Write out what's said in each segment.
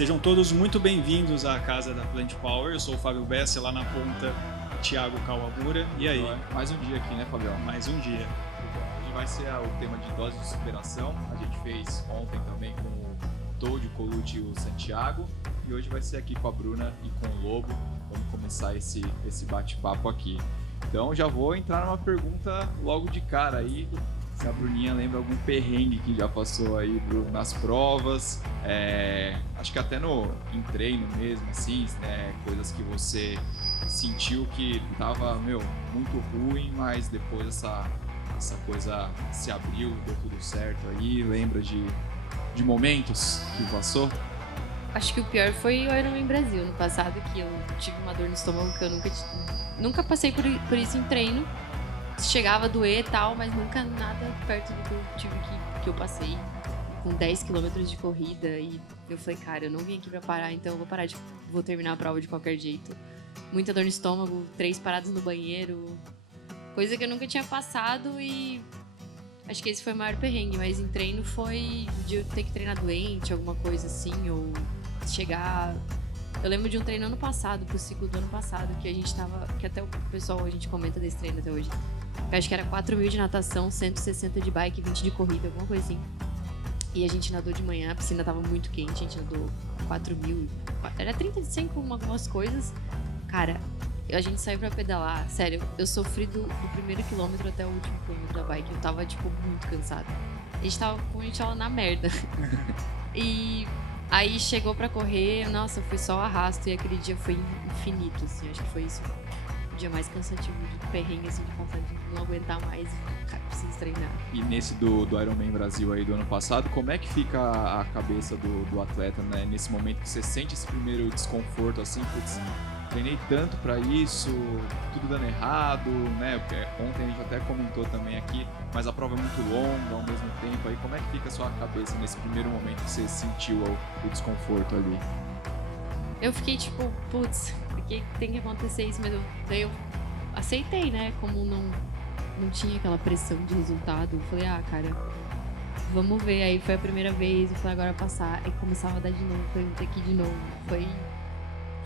Sejam todos muito bem-vindos à casa da Plant Power. Eu sou o Fábio Bessi, lá na ponta, Thiago Kawabura. E aí? Mais um dia aqui, né, Fabião? Mais um dia. Hoje vai ser o tema de dose de superação. A gente fez ontem também com o Toad, o Colucci e o Santiago. E hoje vai ser aqui com a Bruna e com o Lobo. Vamos começar esse bate-papo aqui. Então já vou entrar numa pergunta logo de cara aí. Se a Bruninha lembra algum perrengue que já passou aí, Bruno, nas provas, acho que até em treino mesmo, assim, né, coisas que você sentiu que tava, muito ruim, mas depois essa coisa se abriu, deu tudo certo aí, lembra de momentos que passou? Acho que o pior foi o Ironman Brasil, no passado, que eu tive uma dor no estômago que eu nunca passei por isso em treino. Chegava a doer e tal, mas nunca nada perto do que eu tive que eu passei com 10 km de corrida. E eu falei, cara, eu não vim aqui pra parar, então eu vou terminar a prova de qualquer jeito. Muita dor no estômago, 3 paradas no banheiro, coisa que eu nunca tinha passado. E acho que esse foi o maior perrengue, mas em treino foi de eu ter que treinar doente, alguma coisa assim, ou chegar... Eu lembro de um treino ano passado, pro ciclo do ano passado, que a gente tava... Que até o pessoal, a gente comenta desse treino até hoje. Eu acho que era 4.000 de natação, 160 de bike, 20 de corrida, alguma coisa assim. E a gente nadou de manhã, a piscina tava muito quente, a gente nadou 4.000, era 30 de 100 com algumas coisas. Cara, a gente saiu pra pedalar, sério, eu sofri do primeiro quilômetro até o último quilômetro da bike, eu tava, muito cansada. A gente tava na merda. E aí chegou pra correr, nossa, foi só arrasto, e aquele dia foi infinito, assim, acho que foi isso. O dia mais cansativo de perrengue, assim, de cansar, de não aguentar mais, cara, preciso treinar. E nesse do Ironman Brasil aí do ano passado, como é que fica a cabeça do atleta, né? Nesse momento que você sente esse primeiro desconforto, assim, putz, treinei tanto pra isso, tudo dando errado, né? Porque ontem a gente até comentou também aqui, mas a prova é muito longa ao mesmo tempo, aí como é que fica a sua cabeça nesse primeiro momento que você sentiu o desconforto ali? Eu fiquei putz, porque tem que acontecer isso, mas daí eu aceitei, né? Como não tinha aquela pressão de resultado, eu falei, cara, vamos ver. Aí foi a primeira vez, eu falei, agora passar. Aí começava a dar de novo, foi ter que ir de novo.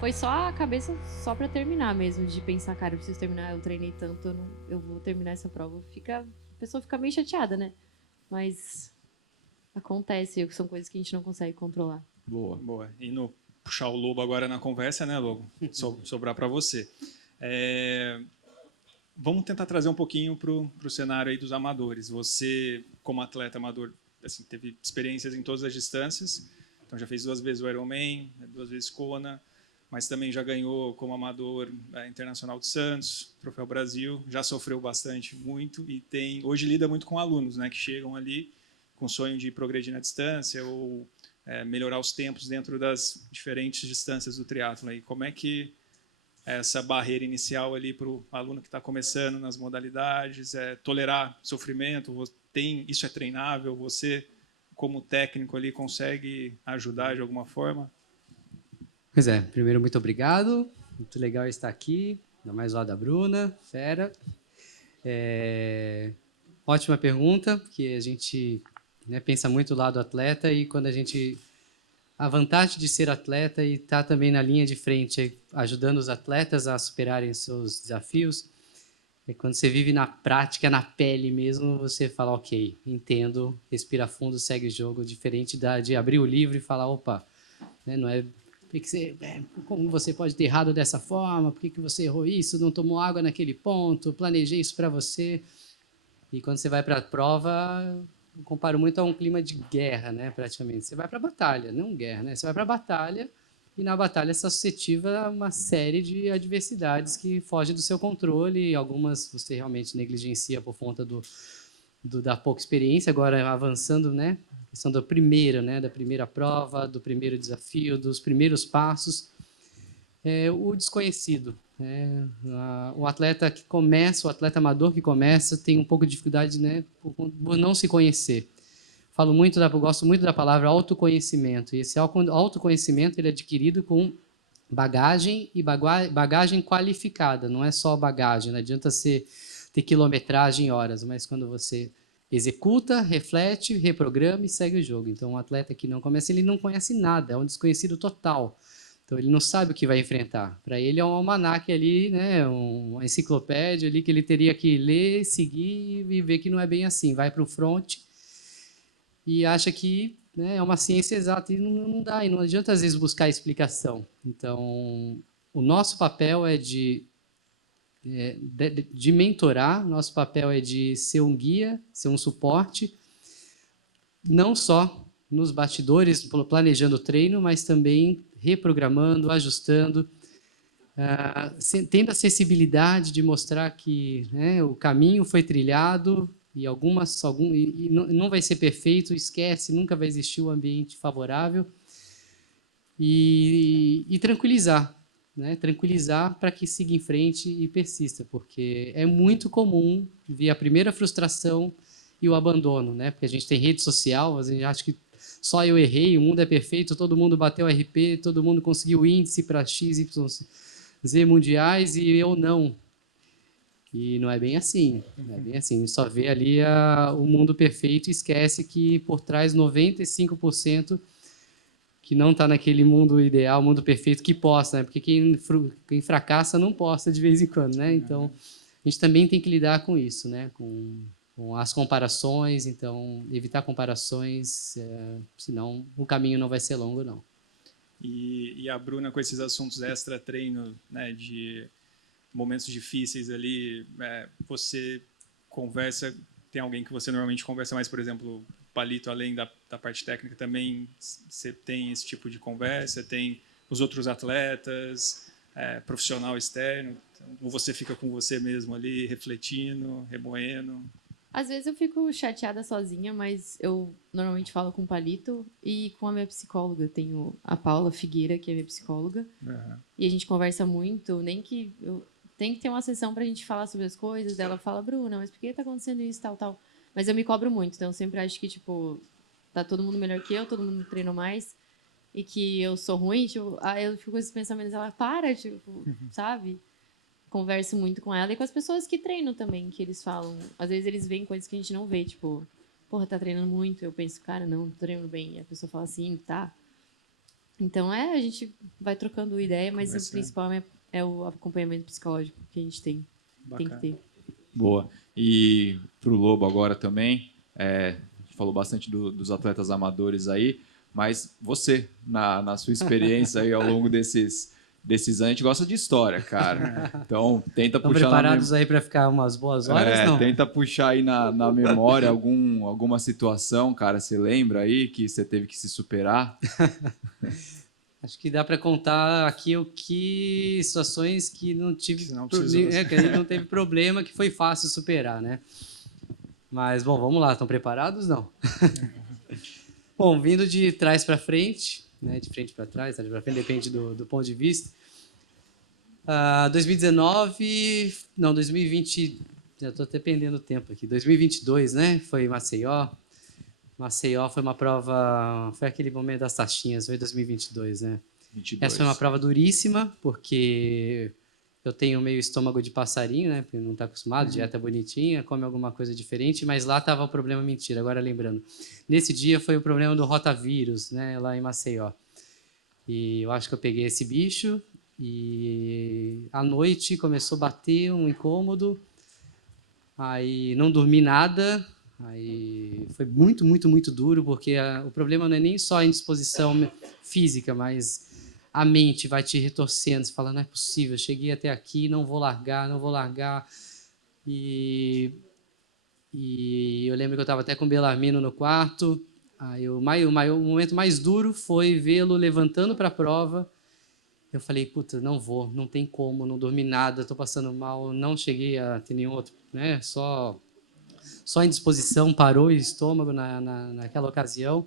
Foi só a cabeça só pra terminar mesmo, de pensar, cara, eu preciso terminar, eu treinei tanto, eu vou terminar essa prova. A pessoa fica meio chateada, né? Mas acontece, são coisas que a gente não consegue controlar. Boa. E puxar o Lobo agora na conversa, né, Lobo? Sobrar para você. Vamos tentar trazer um pouquinho para o cenário aí dos amadores. Você, como atleta amador, assim, teve experiências em todas as distâncias. Então já fez 2 vezes o Ironman, 2 vezes Kona, mas também já ganhou como amador Internacional de Santos, Troféu Brasil. Já sofreu bastante, muito, e hoje lida muito com alunos, né, que chegam ali com o sonho de progredir na distância ou melhorar os tempos dentro das diferentes distâncias do triatlo. E como é que essa barreira inicial ali para o aluno que está começando nas modalidades, tolerar sofrimento, isso é treinável, você como técnico ali consegue ajudar de alguma forma? Pois é, primeiro muito obrigado, muito legal estar aqui, ainda mais o lado da Bruna, fera. Ótima pergunta, porque a gente pensa muito do lado do atleta e quando a vantagem de ser atleta e estar também na linha de frente, ajudando os atletas a superarem seus desafios, quando você vive na prática, na pele mesmo, você fala, ok, entendo, respira fundo, segue o jogo, diferente de abrir o livro e falar, opa, não é... como você pode ter errado dessa forma, por que você errou isso, não tomou água naquele ponto, planejei isso para você. E quando você vai para a prova, eu comparo muito a um clima de guerra, né, praticamente. Você vai para a batalha, não guerra, né? Você vai para a batalha e na batalha você é suscetível a uma série de adversidades que fogem do seu controle e algumas você realmente negligencia por conta da pouca experiência. Agora, avançando, né, a questão da primeira prova, do primeiro desafio, dos primeiros passos, o desconhecido. O atleta o atleta amador que começa tem um pouco de dificuldade, né, por não se conhecer. Gosto muito da palavra autoconhecimento, e esse autoconhecimento ele é adquirido com bagagem e bagagem qualificada, não é só bagagem, não adianta ter quilometragem em horas, mas quando você executa, reflete, reprograma e segue o jogo. Então, um atleta que não começa, ele não conhece nada, é um desconhecido total. Então, ele não sabe o que vai enfrentar. Para ele é um almanaque ali, né, uma enciclopédia ali que ele teria que ler, seguir e ver que não é bem assim. Vai para o front e acha que, né, é uma ciência exata e não dá, e não adianta às vezes buscar explicação. Então, o nosso papel é de mentorar, nosso papel é de ser um guia, ser um suporte, não só nos bastidores, planejando o treino, mas também reprogramando, ajustando, tendo a sensibilidade de mostrar que, né, o caminho foi trilhado e não vai ser perfeito, esquece, nunca vai existir um ambiente favorável, e tranquilizar, né? Tranquilizar para que siga em frente e persista, porque é muito comum ver a primeira frustração e o abandono, né? Porque a gente tem rede social, a gente acha que só eu errei, o mundo é perfeito, todo mundo bateu RP, todo mundo conseguiu índice para X, Y, Z mundiais e eu não. E não é bem assim, não é bem assim. A gente só vê ali o mundo perfeito e esquece que por trás 95% que não está naquele mundo ideal, mundo perfeito, que posta, né? Porque quem fracassa não posta de vez em quando, né? Então, a gente também tem que lidar com isso, né? Com as comparações, então, evitar comparações, senão o caminho não vai ser longo, não. E a Bruna, com esses assuntos extra-treino, né, de momentos difíceis ali, você conversa, tem alguém que você normalmente conversa mais, por exemplo, Palito, além da parte técnica, também você tem esse tipo de conversa, tem os outros atletas, profissional externo, ou você fica com você mesmo ali, refletindo, remoendo? Às vezes eu fico chateada sozinha, mas eu normalmente falo com o Palito e com a minha psicóloga. Eu tenho a Paula Figueira, que é minha psicóloga, e a gente conversa muito, nem que eu tenho que ter uma sessão pra gente falar sobre as coisas. Ela fala, Bruna, mas por que tá acontecendo isso, tal, tal? Mas eu me cobro muito, então eu sempre acho que, tipo, tá todo mundo melhor que eu, todo mundo treina mais, e que eu sou ruim, tipo, aí eu fico com esses pensamentos, ela para, tipo, sabe? Converso muito com ela e com as pessoas que treinam também, que eles falam, às vezes eles veem coisas que a gente não vê, tipo, porra, tá treinando muito, eu penso, cara, não, tô treinando bem, e a pessoa fala assim, tá. Então, a gente vai trocando ideia, mas o principal é o acompanhamento psicológico que a gente tem que ter. Boa. E para o Lobo agora também, a gente falou bastante dos atletas amadores aí, mas você, na sua experiência aí ao longo desses anos, a gente gosta de história, cara. Então, tenta Estão puxar... preparados aí para ficar umas boas horas, não? Tenta puxar aí na memória alguma situação, cara, você lembra aí que você teve que se superar? Acho que dá para contar aqui situações que não tive que a gente não teve problema, que foi fácil superar, né? Mas, bom, vamos lá, estão preparados? Não. Bom, vindo de trás para frente, né? De frente para trás, para frente, depende do ponto de vista. 2020, já estou até perdendo o tempo aqui. 2022, né? Foi Maceió. Maceió foi uma prova, foi aquele momento das taxinhas, foi 2022, né? 22. Essa foi uma prova duríssima, porque eu tenho meio estômago de passarinho, né? Porque não está acostumado, dieta bonitinha, come alguma coisa diferente, mas lá estava o problema mentira, agora lembrando. Nesse dia foi o problema do rotavírus, né? Lá em Maceió. E eu acho que eu peguei esse bicho e à noite começou a bater um incômodo, aí não dormi nada. Aí foi muito, muito, muito duro, porque o problema não é nem só a indisposição física, mas a mente vai te retorcendo, você fala, não é possível, cheguei até aqui, não vou largar. E eu lembro que eu estava até com o Belarmino no quarto, aí o momento mais duro foi vê-lo levantando para a prova. Eu falei, puta, não vou, não tem como, não dormi nada, estou passando mal, não cheguei a ter nenhum outro, né, só indisposição, parou o estômago naquela ocasião,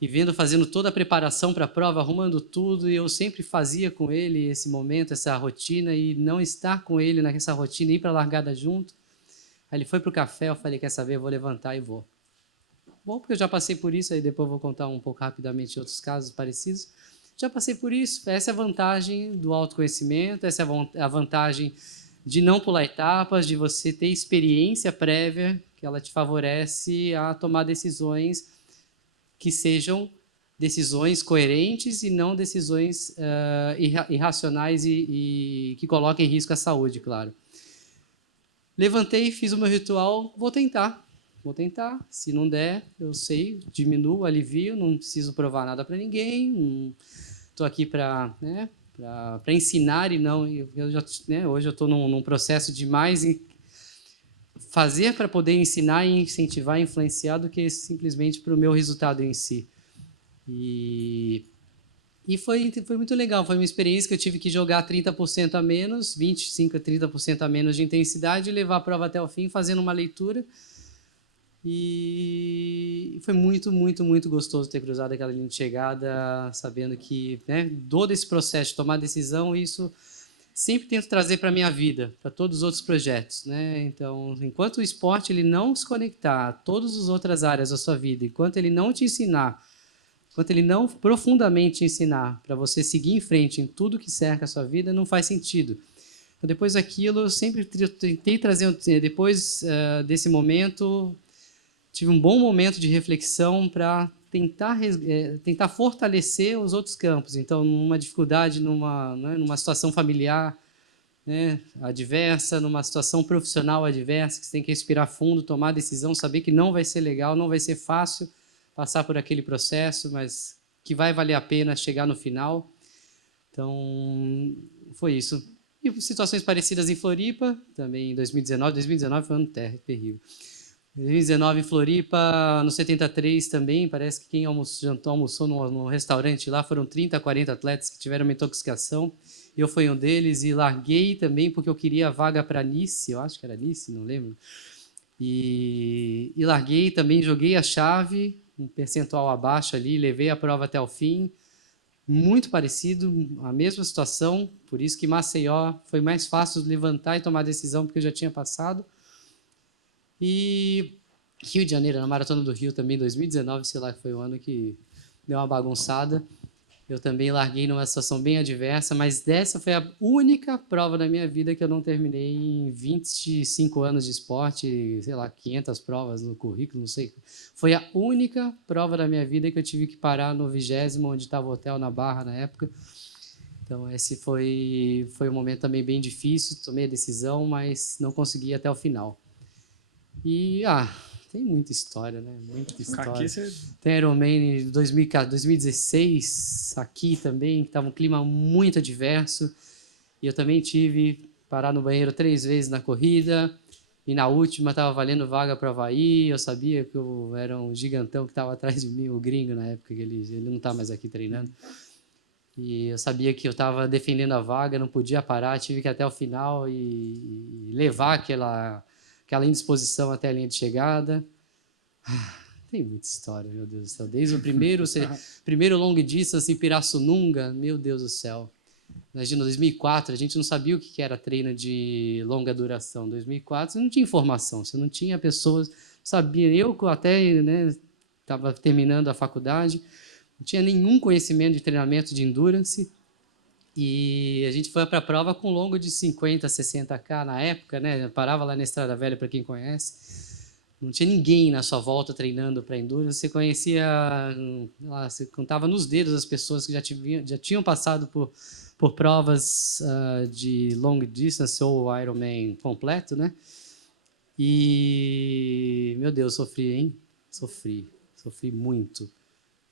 e fazendo toda a preparação para a prova, arrumando tudo, e eu sempre fazia com ele esse momento, essa rotina, e não estar com ele nessa rotina, ir para a largada junto. Aí ele foi para o café, eu falei, quer saber, eu vou levantar e vou. Bom, porque eu já passei por isso, aí depois eu vou contar um pouco rapidamente outros casos parecidos. Já passei por isso, essa é a vantagem do autoconhecimento, essa é a vantagem de não pular etapas, de você ter experiência prévia, que ela te favorece a tomar decisões que sejam decisões coerentes e não decisões irracionais e que coloquem em risco a saúde, claro. Levantei, fiz o meu ritual, vou tentar. Se não der, eu sei, diminuo, alivio, não preciso provar nada para ninguém, estou aqui para ensinar e não... hoje eu estou num processo de mais fazer para poder ensinar, incentivar, influenciar do que simplesmente para o meu resultado em si. E foi muito legal, foi uma experiência que eu tive que jogar 30% a menos, 25% a 30% a menos de intensidade, levar a prova até o fim, fazendo uma leitura. E foi muito, muito, muito gostoso ter cruzado aquela linha de chegada, sabendo que, todo esse processo de tomar decisão, isso sempre tento trazer para a minha vida, para todos os outros projetos. Então, enquanto o esporte ele não se conectar a todas as outras áreas da sua vida, enquanto ele não te ensinar, enquanto ele não profundamente te ensinar para você seguir em frente em tudo que cerca a sua vida, não faz sentido. Então, depois daquilo, eu sempre tentei trazer, depois desse momento, tive um bom momento de reflexão para tentar fortalecer os outros campos. Então, numa dificuldade, numa situação familiar adversa, numa situação profissional adversa, que você tem que respirar fundo, tomar decisão, saber que não vai ser legal, não vai ser fácil passar por aquele processo, mas que vai valer a pena chegar no final. Então, foi isso. E situações parecidas em Floripa, também em 2019. 2019 foi um ano terrível. 2019 em Floripa, no 73 também, parece que quem almoçou num restaurante lá foram 30, 40 atletas que tiveram uma intoxicação. Eu fui um deles e larguei também porque eu queria a vaga para Nice, eu acho que era Nice, não lembro. E larguei também, joguei a chave, um percentual abaixo ali, levei a prova até o fim. Muito parecido, a mesma situação, por isso que Maceió foi mais fácil levantar e tomar decisão porque eu já tinha passado. E Rio de Janeiro, na Maratona do Rio também, 2019, sei lá, que foi o ano que deu uma bagunçada. Eu também larguei numa situação bem adversa, mas dessa foi a única prova da minha vida que eu não terminei em 25 anos de esporte, sei lá, 500 provas no currículo, não sei. Foi a única prova da minha vida que eu tive que parar no 20º, onde estava o hotel na Barra na época. Então, esse foi um momento também bem difícil, tomei a decisão, mas não consegui ir até o final. E, tem muita história, né? Muita história. Aqui você... Tem Ironman em 2016, aqui também, que estava um clima muito adverso. E eu também tive parar no banheiro 3 vezes na corrida. E na última estava valendo vaga para o Havaí. Eu sabia que eu era um gigantão que estava atrás de mim, o gringo na época, que ele não está mais aqui treinando. E eu sabia que eu estava defendendo a vaga, não podia parar, tive que ir até o final e levar aquela indisposição até a linha de chegada. Tem muita história, meu Deus do céu. Desde o primeiro long distance em Pirassununga, meu Deus do céu. Imagina, 2004, a gente não sabia o que era treino de longa duração. 2004, você não tinha informação, você não tinha pessoas, sabia. Eu até estava terminando a faculdade, não tinha nenhum conhecimento de treinamento de endurance. E a gente foi para a prova com longo de 50, 60K na época, Eu parava lá na Estrada Velha, para quem conhece. Não tinha ninguém na sua volta treinando para endurance. Você conhecia, você contava nos dedos as pessoas que já tinham passado por provas de long distance ou Ironman completo, E, meu Deus, sofri, hein? Sofri muito.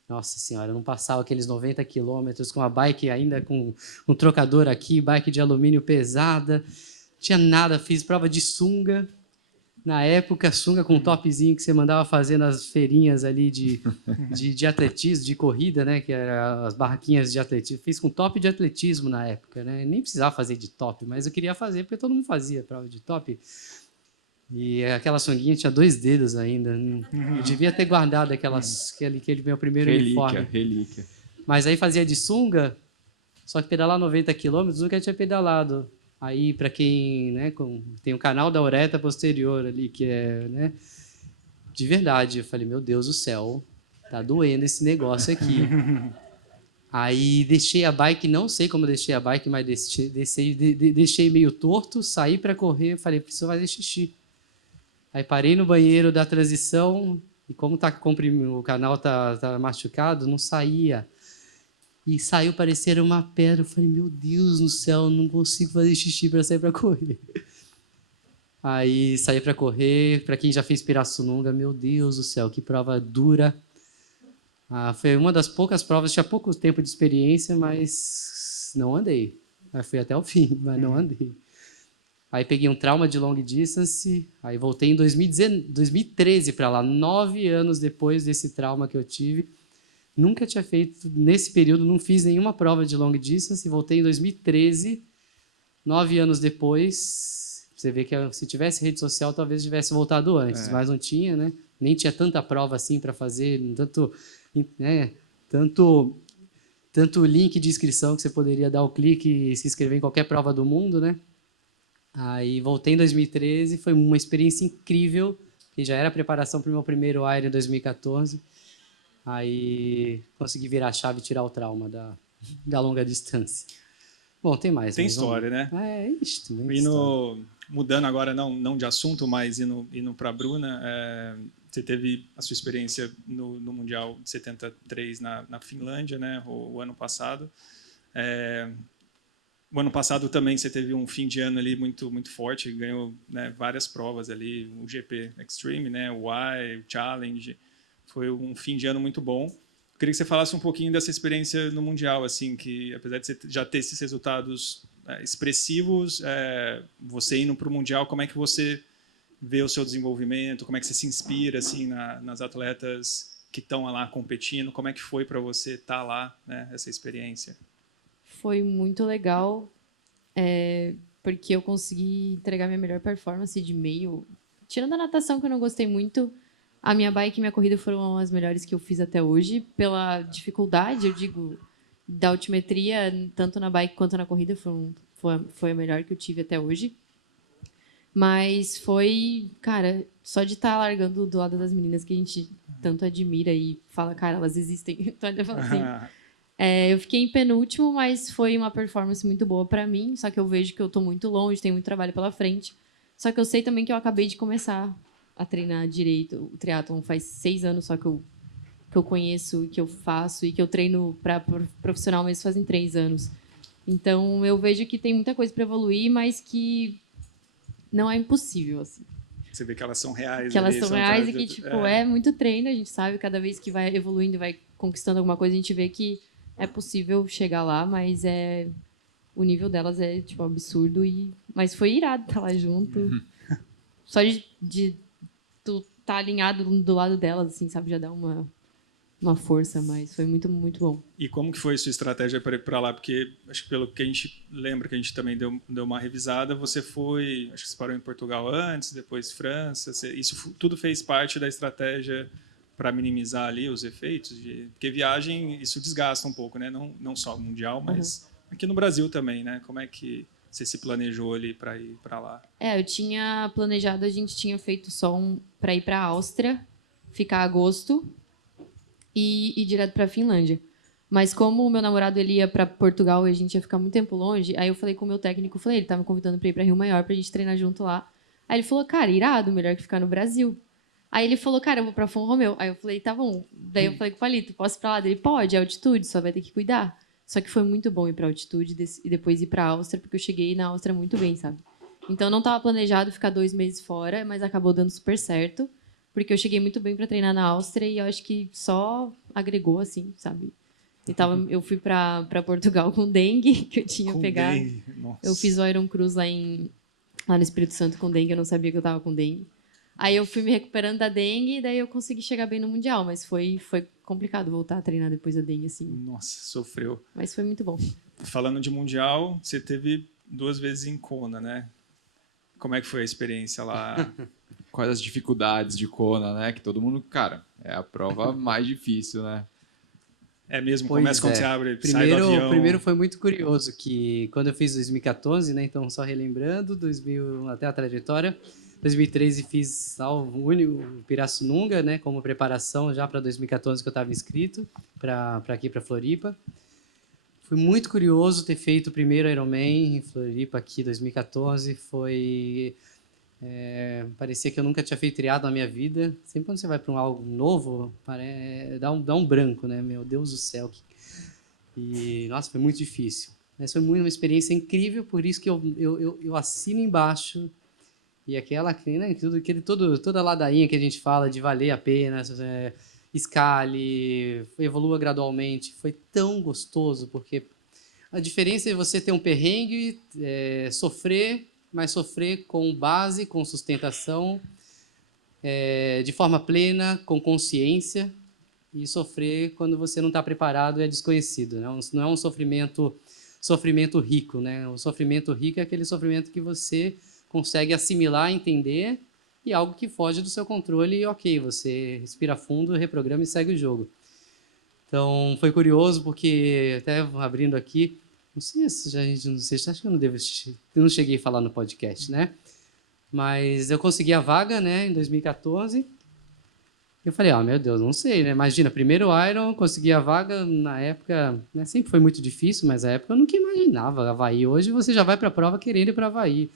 Nossa senhora, eu não passava aqueles 90 quilômetros com a bike ainda com um trocador aqui, bike de alumínio pesada, não tinha nada, fiz prova de sunga, na época sunga com um topzinho que você mandava fazer nas feirinhas ali de atletismo, de corrida, que eram as barraquinhas de atletismo, fiz com top de atletismo na época, Nem precisava fazer de top, mas eu queria fazer porque todo mundo fazia prova de top. E aquela sunguinha tinha 2 dedos ainda. Eu devia ter guardado aquele meu primeiro uniforme. Relíquia. Mas aí fazia de sunga, só que pedalar 90 quilômetros nunca tinha pedalado. Aí, para quem tem o canal da uretra posterior ali, que é de verdade. Eu falei, meu Deus do céu, tá doendo esse negócio aqui. Aí deixei a bike, não sei como deixei a bike, mas deixei meio torto, saí para correr, falei, preciso fazer xixi. Aí parei no banheiro da transição e como o canal tá machucado, não saía. E saiu parecer uma pedra. Eu falei, meu Deus no céu, não consigo fazer xixi para sair para correr. Aí saí para correr. Para quem já fez Pirassununga, meu Deus do céu, que prova dura. Foi uma das poucas provas, tinha pouco tempo de experiência, mas não andei. Aí fui até o fim, mas não andei. Aí peguei um trauma de long distance, aí voltei em 2013 para lá, 9 anos depois desse trauma que eu tive. Nunca tinha feito, nesse período, não fiz nenhuma prova de long distance, voltei em 2013, 9 anos depois. Você vê que se tivesse rede social, talvez tivesse voltado antes, mas não tinha, né? Nem tinha tanta prova assim para fazer, tanto link de inscrição que você poderia dar o clique e se inscrever em qualquer prova do mundo, né? Aí voltei em 2013, foi uma experiência incrível, que já era preparação para o meu primeiro Iron em 2014. Aí consegui virar a chave e tirar o trauma da longa distância. Bom, tem mais. Tem história, né? É isto. Mudando agora, não de assunto, mas indo para a Bruna, você teve a sua experiência no Mundial de 73 na Finlândia, né? O ano passado. O ano passado também você teve um fim de ano ali muito, muito forte, ganhou, né, várias provas ali, o GP Extreme, né, o Y, o Challenge, foi um fim de ano muito bom. Eu queria que você falasse um pouquinho dessa experiência no Mundial, assim, que apesar de você já ter esses resultados expressivos, você indo para o Mundial, como é que você vê o seu desenvolvimento, como é que você se inspira assim nas atletas que estão lá competindo, como é que foi para você estar lá, né, essa experiência? Foi muito legal, porque eu consegui entregar minha melhor performance de meio. Tirando a natação, que eu não gostei muito, a minha bike e minha corrida foram as melhores que eu fiz até hoje. Pela dificuldade, eu digo, da altimetria, tanto na bike quanto na corrida, foi a melhor que eu tive até hoje. Mas foi, cara, só de estar largando do lado das meninas que a gente tanto admira e fala, cara, elas existem. Então, eu falo assim... eu fiquei em penúltimo, mas foi uma performance muito boa para mim. Só que eu vejo que eu estou muito longe, tem muito trabalho pela frente. Só que eu sei também que eu acabei de começar a treinar direito. O triatlon faz 6 anos só que eu conheço, que eu faço e que eu treino para profissional mesmo fazem 3 anos. Então eu vejo que tem muita coisa para evoluir, mas que não é impossível, assim. Você vê que elas são reais. Que elas são reais e que tipo é muito treino. A gente sabe, cada vez que vai evoluindo, vai conquistando alguma coisa, a gente vê que é possível chegar lá, mas o nível delas é tipo absurdo mas foi irado estar lá junto. Só de tu estar alinhado do lado delas, assim, sabe, já dá uma força, mas foi muito, muito bom. E como que foi a sua estratégia para ir para lá? Porque acho que pelo que a gente lembra, que a gente também deu uma revisada, você foi, acho que você parou em Portugal antes, depois França, isso tudo fez parte da estratégia para minimizar ali os efeitos, porque viagem, isso desgasta um pouco, né? Não só o Mundial, mas aqui no Brasil também, né? Como é que você se planejou ali para ir para lá? Eu tinha planejado, a gente tinha feito só para ir para a Áustria, ficar agosto e ir direto para a Finlândia. Mas como o meu namorado ele ia para Portugal e a gente ia ficar muito tempo longe, aí eu falei com o meu técnico, ele estava me convidando para ir para Rio Maior para a gente treinar junto lá. Aí ele falou, cara, irado, melhor que ficar no Brasil. Aí ele falou, cara, eu vou pra Fon Romeu. Aí eu falei, tá bom. Daí eu falei com o Palito, posso ir pra lá? Ele pode, é altitude, só vai ter que cuidar. Só que foi muito bom ir pra altitude e depois ir pra Áustria, porque eu cheguei na Áustria muito bem, sabe? Então não tava planejado ficar 2 meses fora, mas acabou dando super certo, porque eu cheguei muito bem pra treinar na Áustria e eu acho que só agregou, assim, sabe? Eu fui pra Portugal com dengue, que eu tinha pegado. Dengue. Nossa. Eu fiz o Iron Cruz lá no Espírito Santo com dengue, eu não sabia que eu tava com dengue. Aí eu fui me recuperando da dengue e daí eu consegui chegar bem no Mundial, mas foi complicado voltar a treinar depois da dengue, assim. Nossa, sofreu. Mas foi muito bom. Falando de Mundial, você teve 2 vezes em Kona, né? Como é que foi a experiência lá? Quais as dificuldades de Kona, né? Que todo mundo, cara, é a prova mais difícil, né? É mesmo? Pois Começa quando você abre, sai do avião. Primeiro foi muito curioso, que quando eu fiz 2014, né? Então, só relembrando, 2000 até a trajetória... 2013 fiz o único Pirassununga, né, como preparação já para 2014 que eu estava inscrito para aqui para Floripa. Foi muito curioso ter feito o primeiro Ironman em Floripa aqui 2014. Parecia que eu nunca tinha feito triatlo na minha vida. Sempre quando você vai para algo novo, dá um branco, né? Meu Deus do céu. E, nossa, foi muito difícil. Mas foi uma experiência incrível, por isso que eu assino embaixo. E aquela, né, toda a ladainha que a gente fala de valer a pena, escale, evolua gradualmente. Foi tão gostoso, porque a diferença é você ter um perrengue, sofrer, mas sofrer com base, com sustentação, de forma plena, com consciência, e sofrer quando você não está preparado e é desconhecido. Né? Não é um sofrimento rico. Né? O sofrimento rico é aquele sofrimento que você consegue assimilar, entender, e algo que foge do seu controle, e ok, você respira fundo, reprograma e segue o jogo. Então, foi curioso, porque, até abrindo aqui, não sei se acho que eu não cheguei a falar no podcast, né? Mas eu consegui a vaga, né, em 2014. Eu falei, meu Deus, não sei, né? Imagina, primeiro Iron, consegui a vaga na época, né, sempre foi muito difícil, mas na época eu nunca imaginava Havaí. Hoje você já vai para a prova querendo ir para Havaí.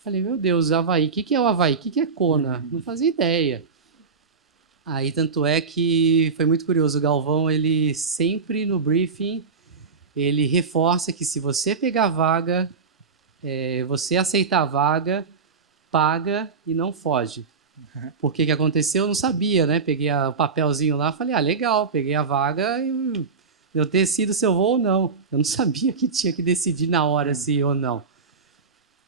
Falei, meu Deus, Havaí, o que é o Havaí? O que é Kona? Não fazia ideia. Aí, tanto é que foi muito curioso. O Galvão, ele sempre no briefing, ele reforça que se você pegar a vaga, você aceitar a vaga, paga e não foge. Por que aconteceu? Eu não sabia, né? Peguei o papelzinho lá, falei, legal, peguei a vaga e eu decido se eu vou ou não. Eu não sabia que tinha que decidir na hora se ia ou não.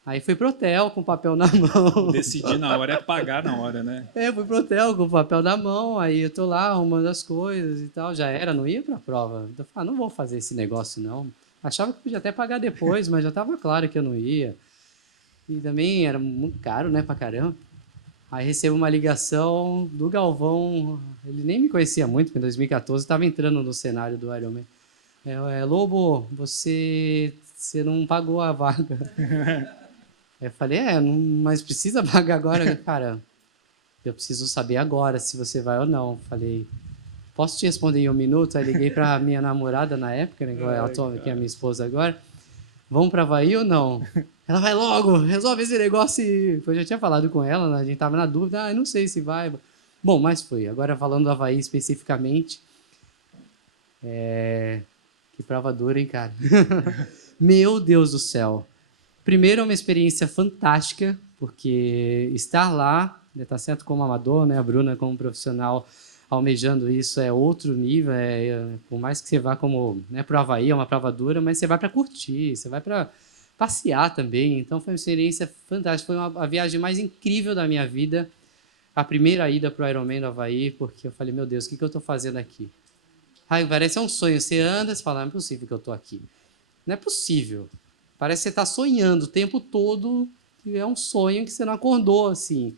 Aí fui pro hotel com o papel na mão. Decidir na hora é pagar na hora, né? Fui pro hotel com o papel na mão, aí eu tô lá arrumando as coisas e tal. Já era, não ia pra prova. Então eu falei, não vou fazer esse negócio, não. Achava que podia até pagar depois, mas já tava claro que eu não ia. E também era muito caro, né, pra caramba. Aí recebo uma ligação do Galvão, ele nem me conhecia muito, porque em 2014 estava entrando no cenário do Ironman. Lobo, você não pagou a vaga. Eu falei, mas precisa pagar agora? Cara, eu preciso saber agora se você vai ou não. Falei, posso te responder em 1 minuto? Aí liguei para minha namorada na época, né, que é a minha esposa agora. Vamos para Havaí ou não? Ela vai logo, resolve esse negócio. Eu já tinha falado com ela, né? A gente tava na dúvida, eu não sei se vai. Bom, mas foi. Agora falando do Havaí especificamente, que prova dura, hein, cara? Meu Deus do céu. Primeiro, é uma experiência fantástica, porque estar lá, tá certo como amador, né? A Bruna como profissional almejando isso é outro nível, por mais que você vá como, né, para o Havaí, é uma prova dura, mas você vai para curtir, você vai para passear também. Então foi uma experiência fantástica, foi a viagem mais incrível da minha vida, a primeira ida para o Ironman do Havaí, porque eu falei, meu Deus, o que eu estou fazendo aqui? Parece um sonho, você anda, você fala, não é possível que eu estou aqui. Não é possível. Parece que você está sonhando o tempo todo, e é um sonho que você não acordou, assim.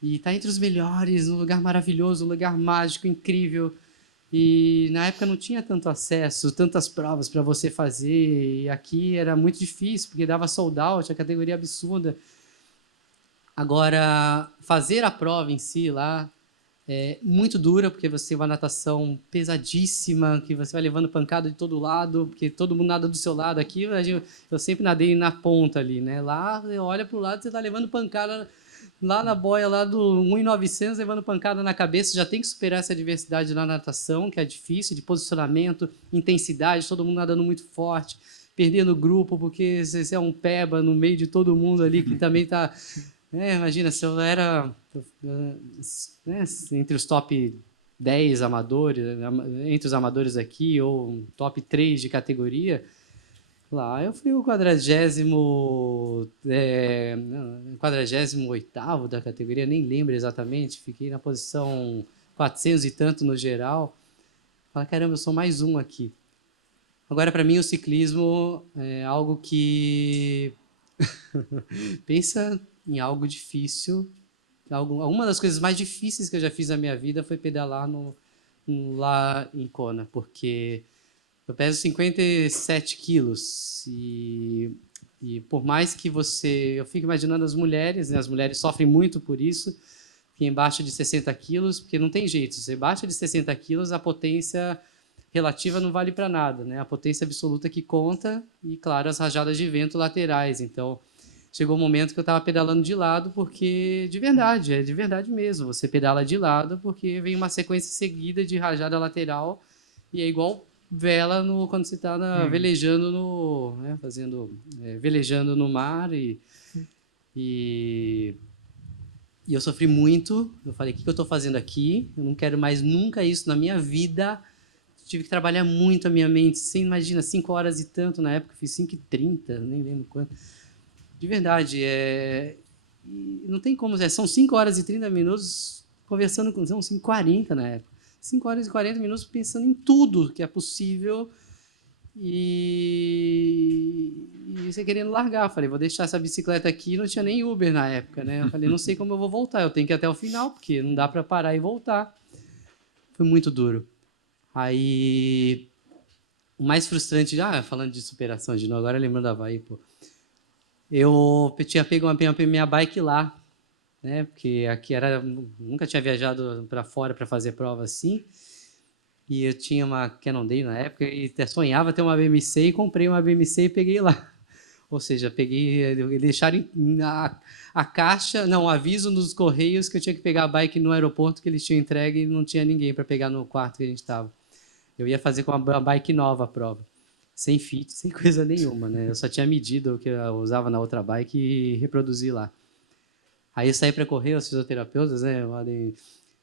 E está entre os melhores, um lugar maravilhoso, um lugar mágico, incrível. E na época não tinha tanto acesso, tantas provas para você fazer. E aqui era muito difícil, porque dava sold out, a categoria absurda. Agora, fazer a prova em si lá é muito dura, porque você tem uma natação pesadíssima, que você vai levando pancada de todo lado, porque todo mundo nada do seu lado. Aqui eu sempre nadei na ponta ali, né? Lá, você olha para o lado, você está levando pancada lá na boia, lá do 1.900, levando pancada na cabeça. Já tem que superar essa adversidade na natação, que é difícil, de posicionamento, intensidade, todo mundo nadando muito forte, perdendo o grupo, porque você é um peba no meio de todo mundo ali, que também está... imagina, se eu era entre os top 10 amadores, entre os amadores aqui, ou top 3 de categoria, lá eu fui o 48º da categoria, nem lembro exatamente, fiquei na posição 400 e tanto no geral. Falei, caramba, eu sou mais um aqui. Agora, para mim, o ciclismo é algo que... Pensa em algo difícil. Uma das coisas mais difíceis que eu já fiz na minha vida foi pedalar lá em Kona, porque eu peso 57 quilos e por mais que eu fico imaginando as mulheres, né? As mulheres sofrem muito por isso, que embaixo de 60 quilos, porque não tem jeito, você baixa de 60 quilos, a potência relativa não vale para nada, né? A potência absoluta que conta e, claro, as rajadas de vento laterais. Então, chegou um momento que eu estava pedalando de lado, porque de verdade mesmo. Você pedala de lado porque vem uma sequência seguida de rajada lateral e é igual vela quando você está velejando velejando no mar e eu sofri muito. Eu falei, o que eu estou fazendo aqui? Eu não quero mais nunca isso na minha vida. Tive que trabalhar muito a minha mente. Você imagina, 5 horas e tanto na época, eu fiz 5h30, nem lembro quanto. De verdade, não tem como. São 5 horas e 30 minutos conversando com... São 5h40 na época. 5 horas e 40 minutos pensando em tudo que é possível e você querendo largar. Eu falei, vou deixar essa bicicleta aqui. Não tinha nem Uber na época, né? Eu falei, não sei como eu vou voltar. Eu tenho que ir até o final, porque não dá para parar e voltar. Foi muito duro. Aí, o mais frustrante... falando de superação de novo, agora lembrando da Havaí, pô. Eu tinha pego minha bike lá, né? Porque aqui nunca tinha viajado para fora para fazer prova assim. E eu tinha uma Cannondale na época e até sonhava ter uma BMC e comprei uma BMC e peguei lá. Ou seja, deixaram a caixa, não, o aviso nos correios que eu tinha que pegar a bike no aeroporto que eles tinham entregue e não tinha ninguém para pegar no quarto que a gente estava. Eu ia fazer com uma bike nova a prova. Sem fit, sem coisa nenhuma, né? Eu só tinha medido o que eu usava na outra bike e reproduzi lá. Aí eu saí para correr, os fisioterapeutas, né?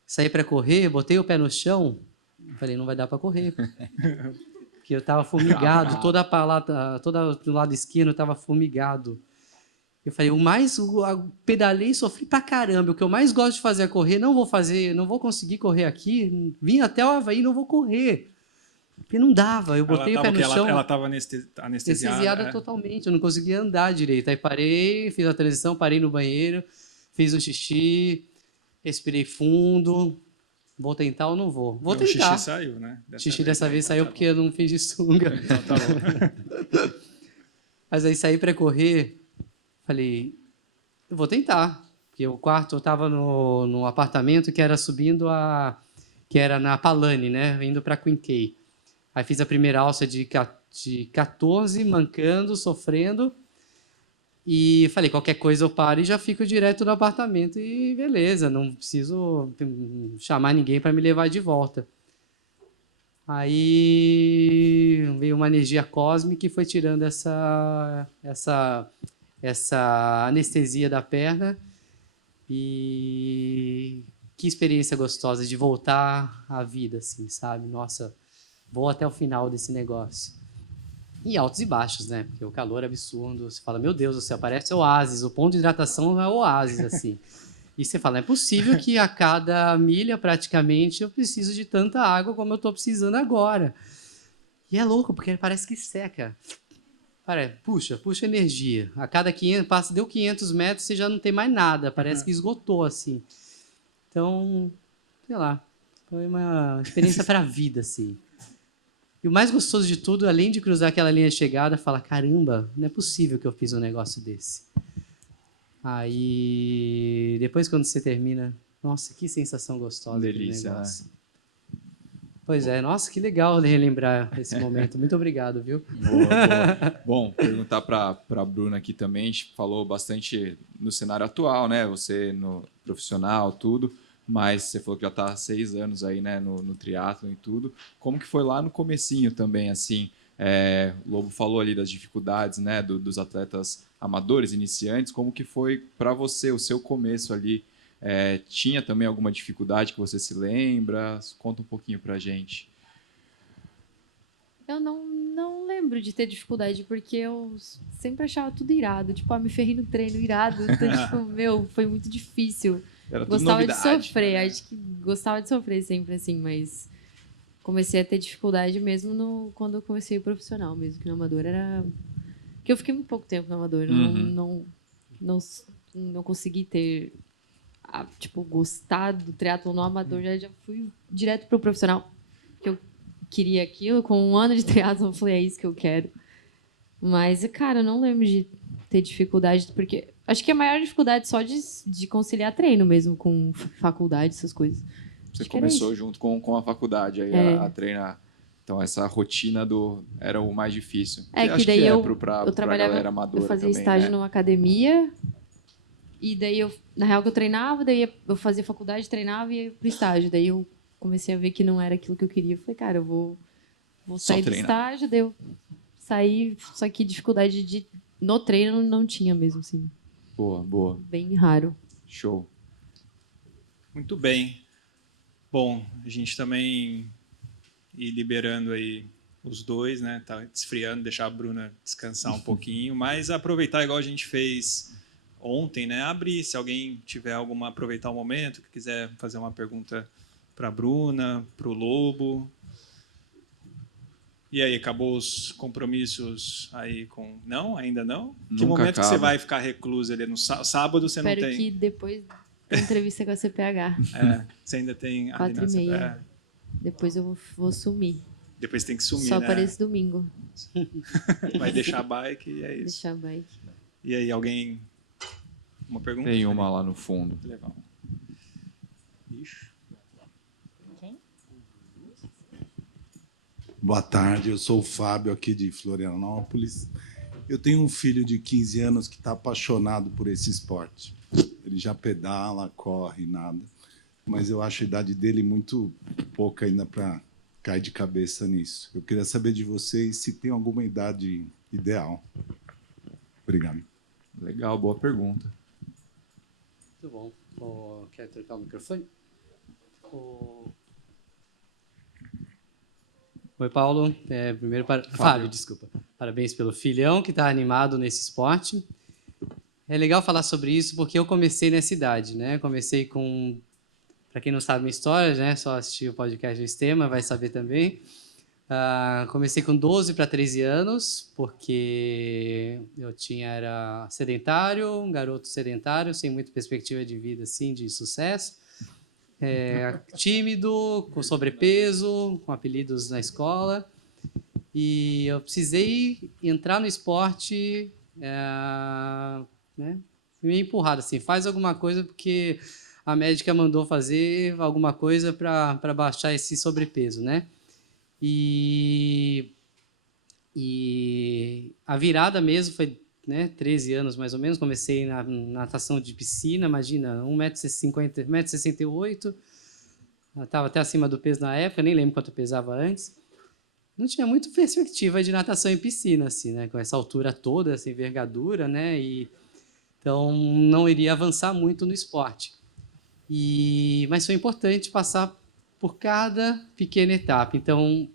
Saí para correr, botei o pé no chão, falei, não vai dar para correr. Porque eu estava formigado, toda do lado esquerdo estava formigado. Eu falei, pedalei e sofri pra caramba. O que eu mais gosto de fazer é correr, não vou conseguir correr aqui. Vim até o Havaí, não vou correr. Porque não dava, eu botei o pé no chão. Ela estava anestesiada totalmente, eu não conseguia andar direito. Aí parei, fiz a transição, parei no banheiro, fiz um xixi, respirei fundo, vou tentar ou não vou? Vou tentar. O xixi saiu, né? Dessa vez saiu porque eu não fiz de sunga. Então tá bom. Mas aí saí para correr, falei, eu vou tentar. Porque o quarto, eu estava no apartamento que era que era na Palani, né? Indo para Queen Cay. Aí fiz a primeira alça de 14, mancando, sofrendo. E falei, qualquer coisa eu paro e já fico direto no apartamento. E beleza, não preciso chamar ninguém para me levar de volta. Aí veio uma energia cósmica e foi tirando essa anestesia da perna. E que experiência gostosa de voltar à vida, assim, sabe? Nossa... Vou até o final desse negócio. E altos e baixos, né? Porque o calor é absurdo. Você fala, meu Deus do céu, parece oásis. O ponto de hidratação é oásis, assim. E você fala, é possível que a cada milha, praticamente, eu preciso de tanta água como eu estou precisando agora. E é louco, porque parece que seca. Puxa energia. A cada 500, deu 500 metros, você já não tem mais nada. Parece que esgotou, assim. Então, sei lá. Foi uma experiência para a vida, assim. E o mais gostoso de tudo, além de cruzar aquela linha de chegada, falar, caramba, não é possível que eu fiz um negócio desse. Aí, depois quando você termina, nossa, que sensação gostosa. Delícia, né? Pois é, nossa, que legal relembrar esse momento. Muito obrigado, viu? Boa. Bom, perguntar para a Bruna aqui também, a gente falou bastante no cenário atual, né? Você no profissional, tudo. Mas você falou que já está há 6 anos aí, né, no triatlon e tudo. Como que foi lá no comecinho também, assim? O Lobo falou ali das dificuldades, né, dos atletas amadores, iniciantes. Como que foi para você, o seu começo ali? Tinha também alguma dificuldade que você se lembra? Conta um pouquinho para a gente. Eu não lembro de ter dificuldade, porque eu sempre achava tudo irado. Tipo, me ferrei no treino irado. Então, tipo, foi muito difícil. Era tudo Gostava novidade. de sofrer, acho que gostava de sofrer sempre, assim, mas comecei a ter dificuldade mesmo quando eu comecei o profissional, mesmo que no amador era... Porque eu fiquei muito pouco tempo no amador, não consegui ter, gostar do triatlon no amador, já fui direto pro profissional, que eu queria aquilo, com 1 ano de triatlon, eu falei, é isso que eu quero. Mas, cara, eu não lembro de ter dificuldade, porque... Acho que a maior dificuldade só de conciliar treino mesmo com faculdade, essas coisas. Você começou junto com a faculdade aí a treinar. Então essa rotina era o mais difícil. É Acho que daí pra eu trabalhava, galera amadora eu fazia também, estágio né? numa academia, e daí na real que eu treinava, daí eu fazia faculdade, treinava e ia pro estágio. Daí eu comecei a ver que não era aquilo que eu queria. Eu falei, cara, eu vou Só sair do treinar. estágio, daí eu saí, só que dificuldade no treino não tinha mesmo, assim, Boa, boa. bem raro. Show. Muito bem. Bom, a gente também ir liberando aí os dois, né? Tá esfriando, deixar a Bruna descansar um pouquinho, mas aproveitar igual a gente fez ontem, né? Abrir, se alguém tiver aproveitar o momento, que quiser fazer uma pergunta para a Bruna, para o Lobo. E aí, acabou os compromissos aí com... Não? Ainda não? Que Nunca momento que você acaba. vai ficar recluso ali? No sábado você Espero não tem... que depois da entrevista com a CPH, Você ainda tem... 4h30. Depois eu vou sumir. Depois tem que sumir, Só né? apareço domingo. Vai deixar a bike e é isso. Deixar a bike. E aí, alguém... Uma pergunta? Tem uma lá no fundo. Legal. Ixi. Boa tarde, eu sou o Fábio aqui de Florianópolis. Eu tenho um filho de 15 anos que está apaixonado por esse esporte. Ele já pedala, corre, nada, mas eu acho a idade dele muito pouca ainda para cair de cabeça nisso. Eu queria saber de vocês se tem alguma idade ideal. Obrigado. Legal, boa pergunta. Muito bom. Quer trocar o microfone? Oi, Paulo. Primeiro, Fábio, desculpa. Parabéns pelo filhão que está animado nesse esporte. É legal falar sobre isso porque eu comecei nessa idade, né? Comecei com... Para quem não sabe minha história, né? Só assistir o podcast do Estema vai saber também. Comecei com 12 para 13 anos, porque eu era sedentário, um garoto sedentário, sem muita perspectiva de vida, assim, de sucesso. Tímido, com sobrepeso, com apelidos na escola. E eu precisei entrar no esporte, né? Fui meio empurrado, assim, faz alguma coisa porque a médica mandou fazer alguma coisa para baixar esse sobrepeso, né? E a virada mesmo foi, né, 13 anos mais ou menos, comecei na natação de piscina, imagina, 1,50 m, 1,68 m, estava até acima do peso na época, nem lembro quanto eu pesava antes. Não tinha muita perspectiva de natação em piscina, assim, né, com essa altura toda, essa envergadura, né, então não iria avançar muito no esporte. Mas foi importante passar por cada pequena etapa. Então,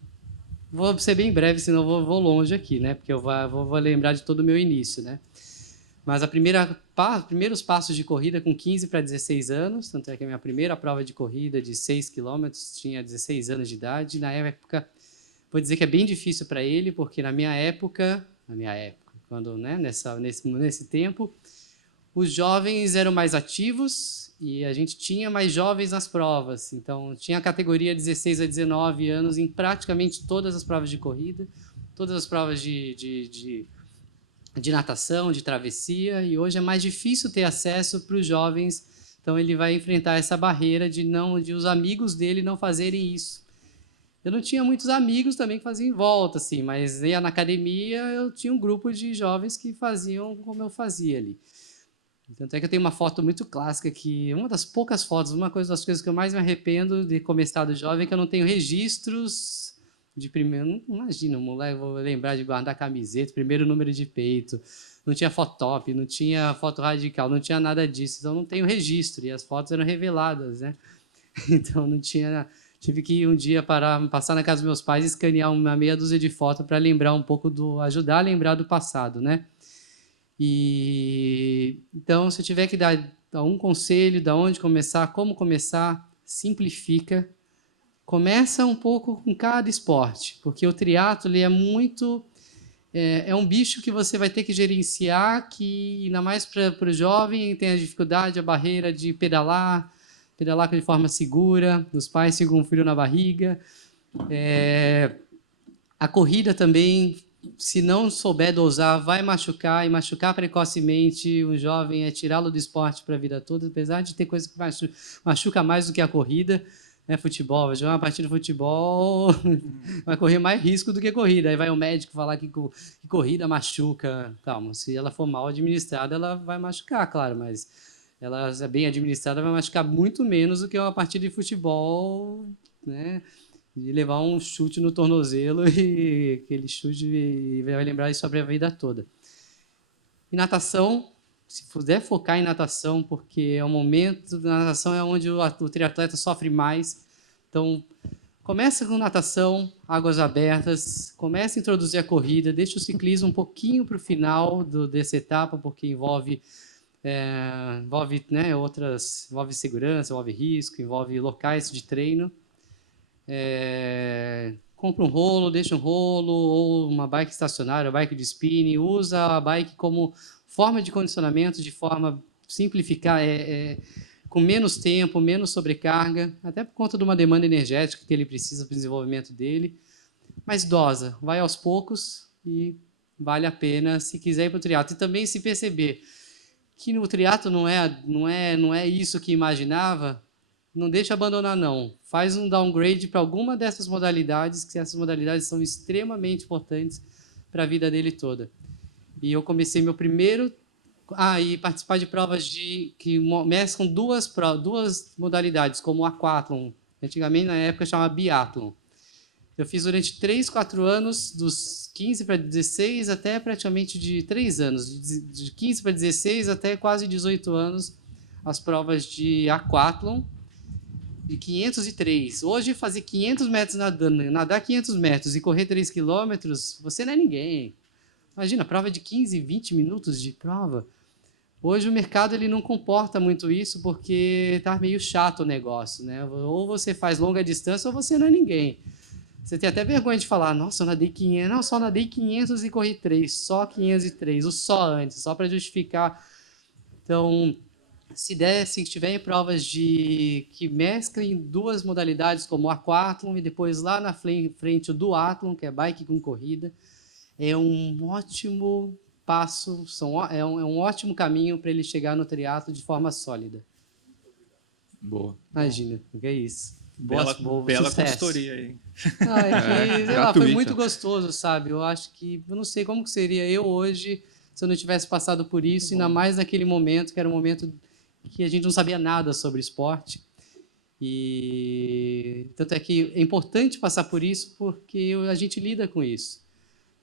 vou ser bem breve, senão eu vou longe aqui, né? Porque eu vou lembrar de todo o meu início, né? Mas primeiros passos de corrida com 15 para 16 anos, tanto é que a minha primeira prova de corrida de 6 quilômetros tinha 16 anos de idade. Na época, vou dizer que é bem difícil para ele, porque na minha época, quando, né, nesse tempo, os jovens eram mais ativos e a gente tinha mais jovens nas provas. Então, tinha a categoria 16 a 19 anos em praticamente todas as provas de corrida, todas as provas de natação, de travessia, e hoje é mais difícil ter acesso para os jovens. Então, ele vai enfrentar essa barreira de os amigos dele não fazerem isso. Eu não tinha muitos amigos também que faziam em volta, assim, mas ia na academia, eu tinha um grupo de jovens que faziam como eu fazia ali. Tanto é que eu tenho uma foto muito clássica que, uma das poucas fotos, uma das coisas que eu mais me arrependo de como estado jovem é que eu não tenho registros de primeiro, não imagina, moleque, vou lembrar de guardar camiseta, primeiro número de peito, não tinha foto-top, não tinha foto radical, não tinha nada disso, então não tenho registro, e as fotos eram reveladas, né? Então não tinha, tive que um dia passar na casa dos meus pais e escanear uma meia dúzia de fotos para lembrar um pouco ajudar a lembrar do passado, né? Então, se eu tiver que dar um conselho de onde começar, como começar, simplifica. Começa um pouco com cada esporte, porque o triatlo ele é muito... É um bicho que você vai ter que gerenciar, que ainda mais para o jovem tem a dificuldade, a barreira de pedalar de forma segura, os pais ficam com frio na barriga. A corrida também... Se não souber dosar, vai machucar, e machucar precocemente um jovem é tirá-lo do esporte para a vida toda, apesar de ter coisa que machuca mais do que a corrida. Futebol, vai jogar uma partida de futebol, vai correr mais risco do que corrida. Aí vai o médico falar que corrida machuca. Calma, se ela for mal administrada, ela vai machucar, claro, mas ela é bem administrada, vai machucar muito menos do que uma partida de futebol, né? De levar um chute no tornozelo e aquele chute vai lembrar isso sobre a vida toda. E natação, se puder focar em natação, porque é o momento, na natação é onde o triatleta sofre mais. Então, começa com natação, águas abertas, começa a introduzir a corrida, deixa o ciclismo um pouquinho para o final dessa etapa, porque envolve segurança, envolve risco, envolve locais de treino. Compra um rolo, deixa um rolo, ou uma bike estacionária, bike de spinning, usa a bike como forma de condicionamento, de forma simplificar, com menos tempo, menos sobrecarga, até por conta de uma demanda energética que ele precisa para o desenvolvimento dele, mas dosa, vai aos poucos e vale a pena se quiser ir para o triatlo. E também se perceber que no triatlo não é isso que imaginava, não deixa abandonar, não. Faz um downgrade para alguma dessas modalidades, que essas modalidades são extremamente importantes para a vida dele toda. E eu comecei meu primeiro... e participar de provas que mesclam duas modalidades, como o aquathlon. Antigamente, na época, chamava biathlon. Eu fiz durante 3, 4 anos, dos 15 para 16 até praticamente de 3 anos. De 15 para 16 até quase 18 anos, as provas de aquathlon, de 503. Hoje, fazer 500 metros nadando, nadar 500 metros e correr 3 quilômetros, você não é ninguém. Imagina, prova de 15, 20 minutos de prova. Hoje o mercado ele não comporta muito isso porque está meio chato o negócio, né? Ou você faz longa distância ou você não é ninguém. Você tem até vergonha de falar, nossa, eu nadei 500, não, só nadei 500 e corri 3, só 503, o só antes, só para justificar. Então, se tiver provas que mesclem duas modalidades, como o aquathlon e depois lá na frente o duathlon, que é bike com corrida, é um ótimo passo, é um ótimo caminho para ele chegar no triatlo de forma sólida. Boa. Imagina, o que é isso. Bela consultoria aí. Sei lá, foi muito gostoso, sabe? Eu não sei como que seria eu hoje se eu não tivesse passado por isso, ainda mais naquele momento, que era um momento que a gente não sabia nada sobre esporte. E tanto é que é importante passar por isso porque a gente lida com isso.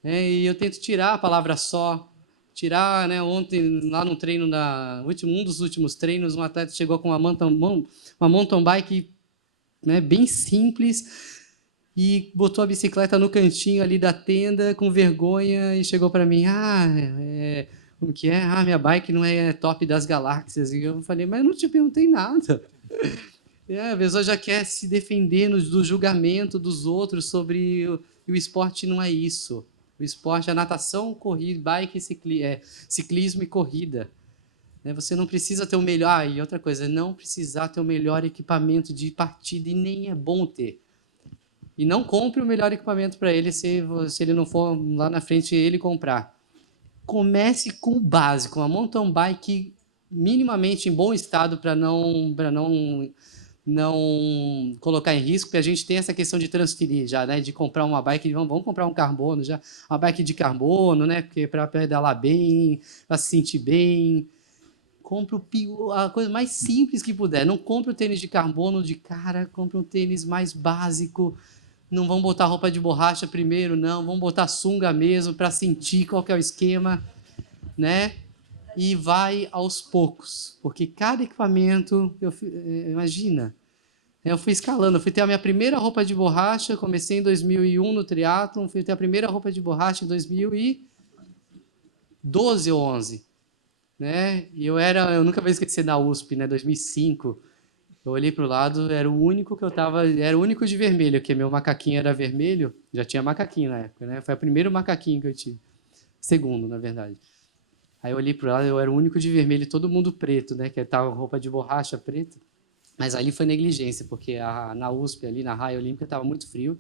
E eu tento tirar a palavra só, ontem lá no treino, um dos últimos treinos, um atleta chegou com uma mountain bike, bem simples, e botou a bicicleta no cantinho ali da tenda com vergonha e chegou para mim, como que é? Minha bike não é top das galáxias. E eu falei, mas eu não te perguntei nada. A pessoa já quer se defender do julgamento dos outros sobre o esporte não é isso. O esporte é natação, corrida, bike, ciclismo e corrida. Você não precisa ter o melhor... e outra coisa, não precisar ter o melhor equipamento de partida e nem é bom ter. E não compre o melhor equipamento para ele se ele não for lá na frente ele comprar. Comece com o básico, uma mountain bike minimamente em bom estado para não colocar em risco, porque a gente tem essa questão de transferir já, de comprar uma bike, vamos comprar um carbono já, uma bike de carbono, porque para pedalar bem, para se sentir bem. Compre a coisa mais simples que puder. Não compre o tênis de carbono de cara, compre um tênis mais básico. Não vamos botar roupa de borracha primeiro, não. Vamos botar sunga mesmo para sentir qual que é o esquema, E vai aos poucos, porque cada equipamento, imagina, eu fui escalando, eu fui ter a minha primeira roupa de borracha, comecei em 2001 no triatlon, fui ter a primeira roupa de borracha em 2012 ou 11, E eu nunca vou esquecer na USP, 2005, eu olhei para o lado, era o único de vermelho, porque meu macaquinho era vermelho, já tinha macaquinho na época, Foi o primeiro macaquinho que eu tive, segundo, na verdade. Aí eu olhei para o lado, eu era o único de vermelho, todo mundo preto, que estava roupa de borracha preta. Mas ali foi negligência, porque na USP, ali na Raia Olímpica, estava muito frio.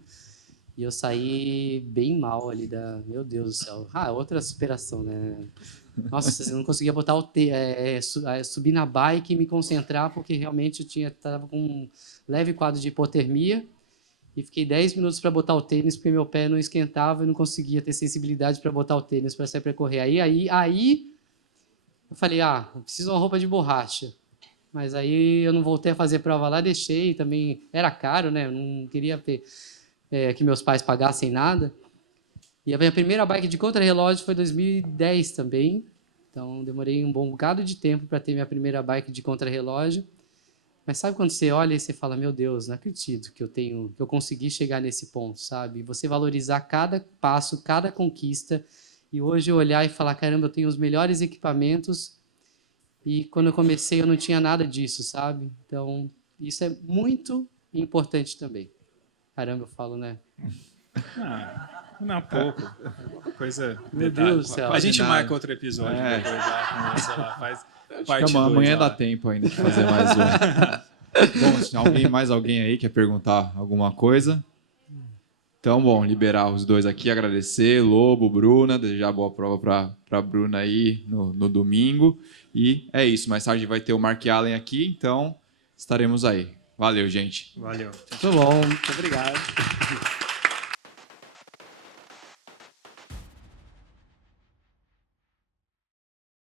E eu saí bem mal ali meu Deus do céu. Outra superação, Nossa, eu não conseguia botar subir na bike e me concentrar, porque realmente eu estava com um leve quadro de hipotermia e fiquei 10 minutos para botar o tênis, porque meu pé não esquentava e não conseguia ter sensibilidade para botar o tênis para sair para correr. Aí eu falei, eu preciso de uma roupa de borracha. Mas aí eu não voltei a fazer prova lá, deixei, também era caro, né? Eu não queria que meus pais pagassem nada. E a minha primeira bike de contrarrelógio foi em 2010 também. Então, demorei um bom bocado de tempo para ter minha primeira bike de contrarrelógio. Mas sabe quando você olha e você fala, meu Deus, não acredito que eu consegui chegar nesse ponto, sabe? Você valorizar cada passo, cada conquista. E hoje eu olhar e falar, caramba, eu tenho os melhores equipamentos. E quando eu comecei eu não tinha nada disso, sabe? Então, isso é muito importante também. Caramba, eu falo, né? Não, pouco. Coisa. Meu detalhe. Deus do céu. A gente Nada. marca outro episódio depois lá com você lá. Faz Acho parte que 2 amanhã lá. dá tempo ainda de fazer mais um. Bom, se mais alguém aí quer perguntar alguma coisa? Então, bom, liberar os dois aqui, agradecer, Lobo, Bruna, desejar boa prova para Bruna aí no domingo. E é isso, mais tarde vai ter o Mark Allen aqui, então estaremos aí. Valeu, gente. Valeu. Muito bom. Muito obrigado.